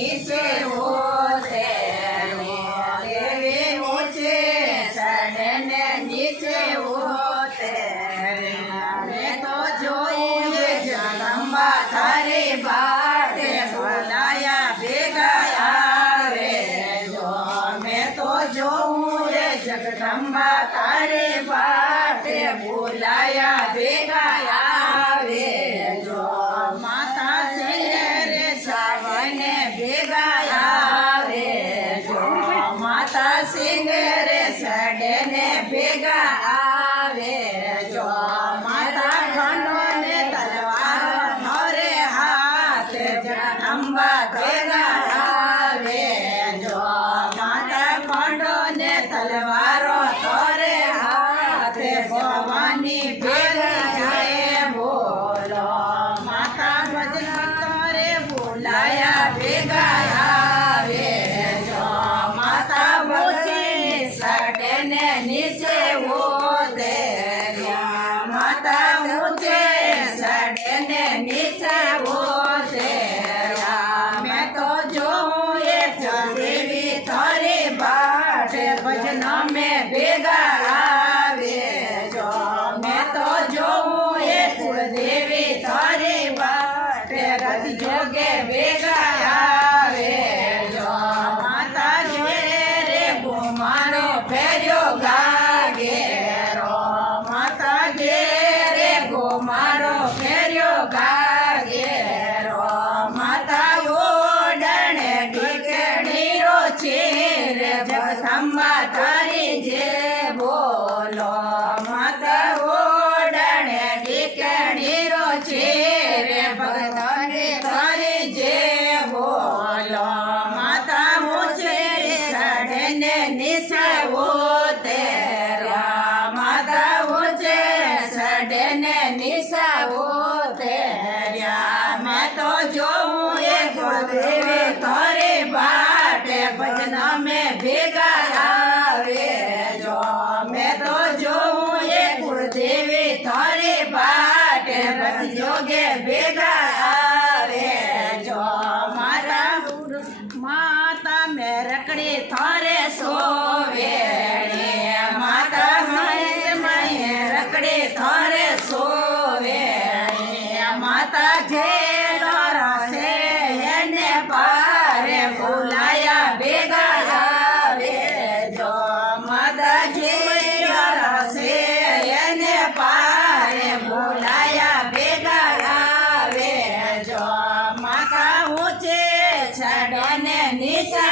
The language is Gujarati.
નીચે હોતે દેવી ઊંચે ચડને નીચે હોતે મેં તો જોયું જગદંબા તારી બાટે બોલાયા ભેગા આવે જો મેં તો જોઉં રે જગદંબા તારી બાટે બોલાયા ભેગા આવે જો માતા સિંહરે સાવને ભેગા આવે જો માતા સિંહરે સડને ભેગા આવે જો માતા ખંડો ને તલવાર મોરે હાથ જગદંબા ભેગા આવે જો માતા ખંડો ને તલવારો તોરે હાથ ભવાની ભેગા જાય બોલો માતા ભજન તોરે બોલાયા ભેગા આવે જો માતા ઊંચી સડને નીચે હોતે માતા ઊંચે સડને નીચે હોતે મેં તો જોઉં એક દેવી તારી બાટે ભજન મેં ભેગા આવે જો મેં તો જોઉં એક દેવી તારી બાટે રતિ જોગે ભેગા આવે જો માતા ઘેરે ગુમાનો ફેર્યો ગાગેરો માતા ઘેરે ગુમાનો ફેર્યો ગાગેરો માતા ઓડણે ઢીકણીરો ચીર જગદંબા તારી જે બોલો માતા ઓડણે ઢીકણીરો ચીર ભગતને તારી જે બોલો માતા ઊંચે ચડને નીચે હોતે માતા ઊંચે ચડને નીચે હોતે મેં તો જોઉં એક દેવી તારી બાટે ભજન મેં ભેગા આવે જો મેં તો જોઉં એક દેવી તારી બાટે રતિ જોગે ભેગા આવે જો માતા મેં રકડી થારે સોવે માતા મય રકડી થારે સોવે માતા ઘેલો રસે એને પારે બોલાયા ભેગા આવે જો માતા ઘેલો રસે એને પારે બોલાયા ભેગા આવે જો માતા ઊંચે ચડને નીચે